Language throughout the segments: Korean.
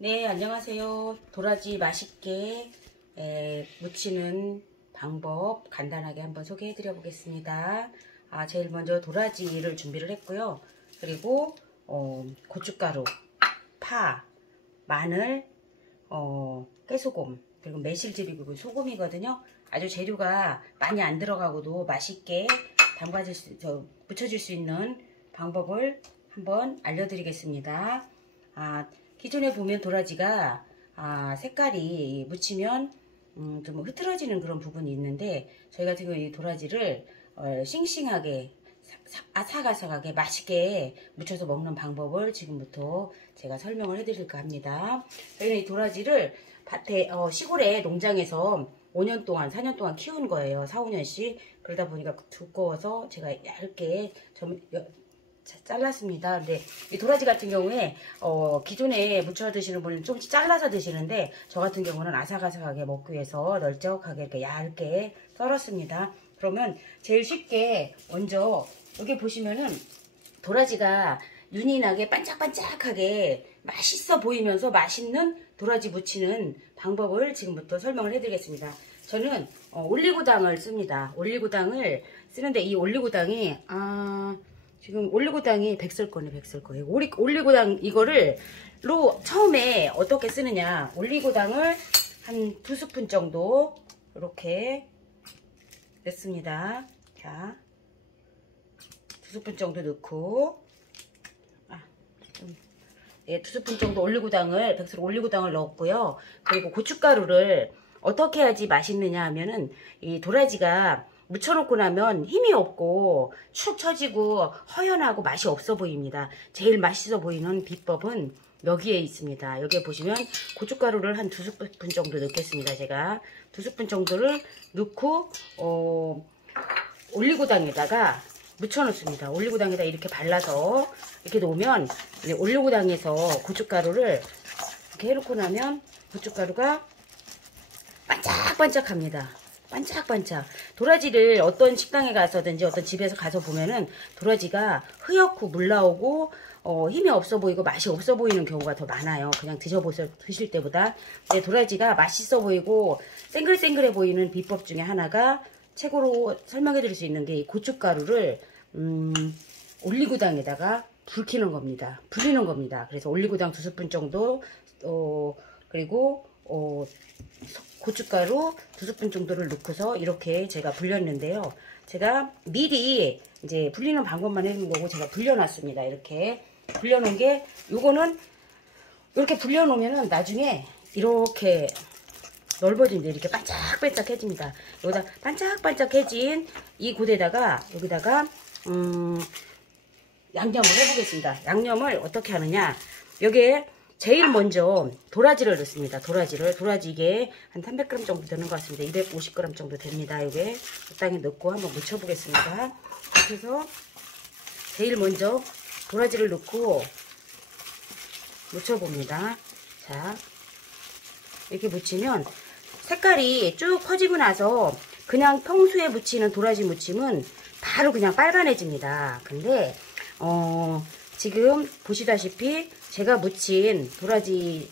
네, 안녕하세요. 도라지 맛있게 무치는 방법 간단하게 한번 소개해 드려 보겠습니다. 제일 먼저 도라지를 준비를 했고요. 그리고 고춧가루, 파, 마늘, 깨소금, 그리고 매실즙이고 소금이거든요. 아주 재료가 많이 안 들어가고도 맛있게 무쳐질 수 있는 방법을 한번 알려드리겠습니다. 기존에 보면 도라지가 색깔이 묻히면 좀 흐트러지는 그런 부분이 있는데, 저희 같은 경우 이 도라지를 싱싱하게 아삭아삭하게 맛있게 묻혀서 먹는 방법을 지금부터 제가 설명을 해드릴까 합니다. 저희는 이 도라지를 밭에 시골에 농장에서 5년 동안 4년 동안 키운 거예요. 4, 5년씩. 그러다 보니까 두꺼워서 제가 얇게 잘랐습니다. 근데 이 도라지 같은 경우에 기존에 무쳐 드시는 분은 조금씩 잘라서 드시는데, 저 같은 경우는 아삭아삭하게 먹기 위해서 널쩍하게 이렇게 얇게 썰었습니다. 그러면 제일 쉽게 먼저 여기 보시면은 도라지가 윤이 나게 반짝반짝하게 맛있어 보이면서 맛있는 도라지 무치는 방법을 지금부터 설명을 해드리겠습니다. 저는 올리고당을 씁니다. 올리고당을 쓰는데, 이 올리고당이 지금 올리고당이 백설거네. 올리고당 이거를 처음에 어떻게 쓰느냐, 올리고당을 한 2스푼 정도 이렇게 넣습니다. 자, 2스푼 정도 넣고, 2스푼 정도 백설 올리고당을 넣었고요. 그리고 고춧가루를 어떻게 해야지 맛있느냐 하면은, 이 도라지가 묻혀놓고 나면 힘이 없고 축 처지고 허연하고 맛이 없어 보입니다. 제일 맛있어 보이는 비법은 여기에 있습니다. 여기에 보시면 고춧가루를 한 2스푼 정도 넣겠습니다. 제가 2스푼 정도를 넣고 올리고당에다가 묻혀 놓습니다. 올리고당에다 이렇게 발라서 이렇게 놓으면, 올리고당에서 고춧가루를 이렇게 해놓고 나면 고춧가루가 반짝반짝합니다. 반짝반짝. 도라지를 어떤 식당에 가서든지 어떤 집에서 가서 보면은 도라지가 흐옇고 물 나오고 힘이 없어 보이고 맛이 없어 보이는 경우가 더 많아요. 그냥 드실 때보다. 근데 도라지가 맛있어 보이고 탱글탱글해 보이는 비법 중에 하나가, 최고로 설명해 드릴 수 있는 게 이 고춧가루를 올리고당에다가 불리는 겁니다. 그래서 올리고당 2스푼 정도, 그리고 고춧가루 2스푼 정도를 넣고서 이렇게 제가 불렸는데요. 제가 미리 이제 불리는 방법만 해놓은 거고, 제가 불려놨습니다. 이렇게 불려놓은 게, 요거는 이렇게 불려놓으면은 나중에 이렇게 넓어집니다. 이렇게 반짝반짝해집니다. 여기다 반짝반짝해진 이 고대다가 여기다가 양념을 해보겠습니다. 양념을 어떻게 하느냐, 여기에 제일 먼저 도라지를 넣습니다. 도라지 이게 한 300g 정도 되는 것 같습니다. 250g 정도 됩니다. 이게 적당히 넣고 한번 무쳐보겠습니다. 그래서 제일 먼저 도라지를 넣고 무쳐봅니다. 자, 이렇게 무치면 색깔이 쭉 퍼지고 나서, 그냥 평소에 무치는 도라지 무침은 바로 그냥 빨간해집니다. 근데 지금 보시다시피 제가 무친 도라지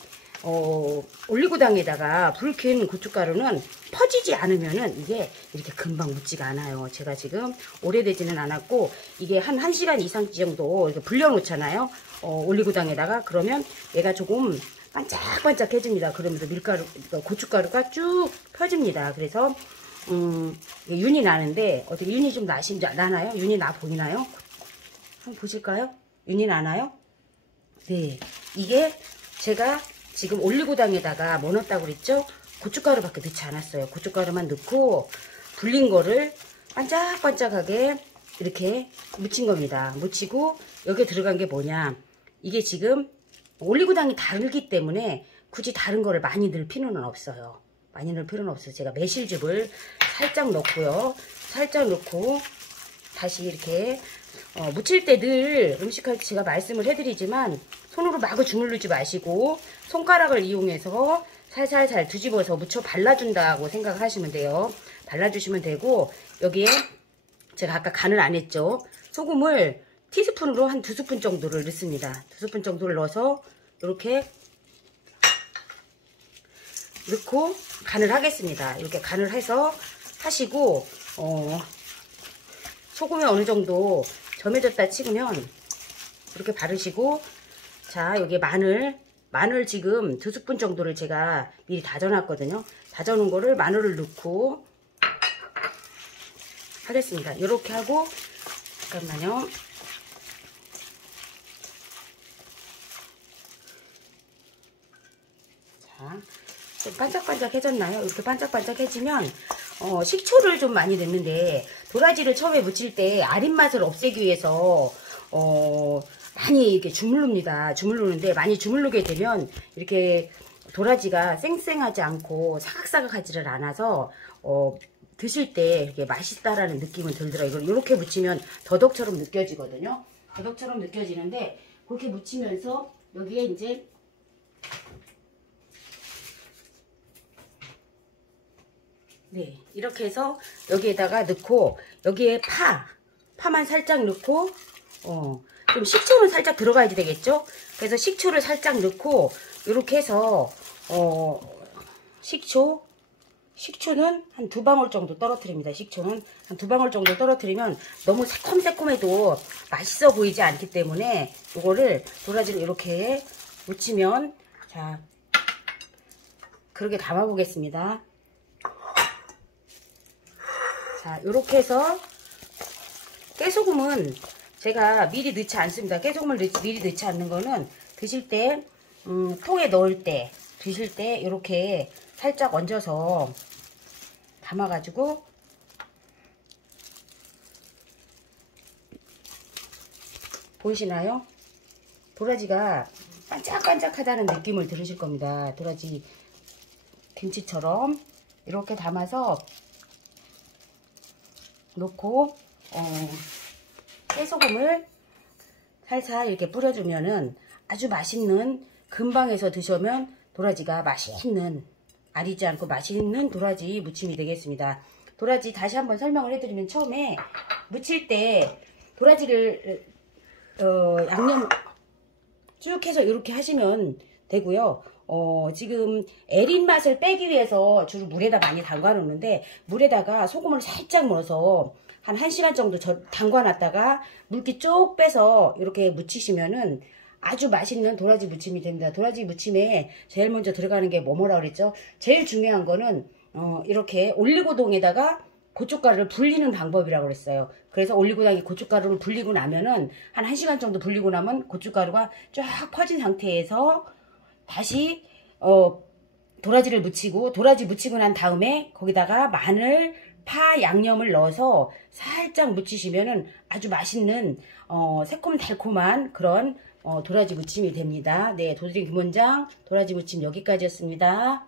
올리고당에다가 불킨 고춧가루는 퍼지지 않으면은 이게 이렇게 금방 묻지가 않아요. 제가 지금 오래되지는 않았고, 이게 한 1시간 이상 정도 이렇게 불려 놓잖아요. 올리고당에다가. 그러면 얘가 조금 반짝반짝해집니다. 그러면서 고춧가루가 쭉 펴집니다. 그래서 윤이 나는데, 어떻게 윤이 좀 나나요? 윤이 나 보이나요? 한번 보실까요? 윤이 나나요? 네, 이게 제가 지금 올리고당에다가 뭐 넣었다고 그랬죠? 고춧가루밖에 넣지 않았어요. 고춧가루만 넣고 불린 거를 반짝반짝하게 이렇게 묻힌 겁니다. 묻히고 여기에 들어간 게 뭐냐, 이게 지금 올리고당이 달기 때문에 굳이 다른 거를 많이 넣을 필요는 없어요. 제가 매실즙을 살짝 넣고요. 살짝 넣고 다시 이렇게 무칠 때 늘 음식할 때 제가 말씀을 해드리지만, 손으로 마구 주물르지 마시고 손가락을 이용해서 살살살 뒤집어서 무쳐 발라준다고 생각을 하시면 돼요. 발라주시면 되고, 여기에 제가 아까 간을 안 했죠. 소금을 티스푼으로 한 2스푼 정도를 넣습니다. 2스푼 정도를 넣어서 이렇게 넣고 간을 하겠습니다. 이렇게 간을 해서 하시고 소금이 어느 정도 점해졌다 치면 이렇게 바르시고, 자, 여기 마늘 지금 2스푼 정도를 제가 미리 다져놨거든요. 다져놓은 거를 마늘을 넣고 하겠습니다. 이렇게 하고, 잠깐만요. 자, 좀 반짝반짝해졌나요? 이렇게 반짝반짝해지면 식초를 좀 많이 넣는데, 도라지를 처음에 무칠 때 아린 맛을 없애기 위해서 많이 이렇게 주물르는데, 많이 주물르게 되면 이렇게 도라지가 쌩쌩하지 않고 사각사각하지를 않아서 드실 때 이렇게 맛있다라는 느낌은 들더라고요. 이렇게 무치면 더덕처럼 느껴지거든요. 더덕처럼 느껴지는데, 그렇게 무치면서 여기에 이제 네, 이렇게 해서 여기에다가 넣고, 여기에 파만 살짝 넣고, 좀 식초는 살짝 들어가야 되겠죠? 그래서 식초를 살짝 넣고, 이렇게 해서, 식초는 한 2방울 정도 떨어뜨립니다. 식초는 한 2방울 정도 떨어뜨리면 너무 새콤새콤해도 맛있어 보이지 않기 때문에, 이거를 도라지를 이렇게 무치면, 자, 그렇게 담아보겠습니다. 자, 요렇게 해서 깨소금은 제가 미리 넣지 않습니다. 깨소금을 미리 넣지 않는 거는 드실 때 통에 넣을 때 드실 때 이렇게 살짝 얹어서 담아가지고 보이시나요? 도라지가 반짝반짝하다는 느낌을 들으실 겁니다. 도라지 김치처럼 이렇게 담아서 넣고 깨소금을 살살 이렇게 뿌려주면은 아주 맛있는, 금방에서 드시면 도라지가 맛있는, 아리지 않고 맛있는 도라지 무침이 되겠습니다. 도라지 다시 한번 설명을 해드리면, 처음에 무칠 때 도라지를 양념 쭉 해서 이렇게 하시면 되고요. 지금 에린 맛을 빼기 위해서 주로 물에다 많이 담가 놓는데, 물에다가 소금을 살짝 넣어서 한 1시간 정도 담가 놨다가 물기 쭉 빼서 이렇게 무치시면은 아주 맛있는 도라지 무침이 됩니다. 도라지 무침에 제일 먼저 들어가는 게 뭐라 그랬죠? 제일 중요한 거는 이렇게 올리고당에다가 고춧가루를 불리는 방법이라고 그랬어요. 그래서 올리고당에 고춧가루를 불리고 나면은 한 1시간 정도 불리고 나면 고춧가루가 쫙 퍼진 상태에서 다시 도라지를 무치고, 도라지 무치고 난 다음에 거기다가 마늘, 파, 양념을 넣어서 살짝 무치시면은 아주 맛있는 새콤달콤한 그런 도라지 무침이 됩니다. 네, 도드림 김원장 도라지 무침 여기까지였습니다.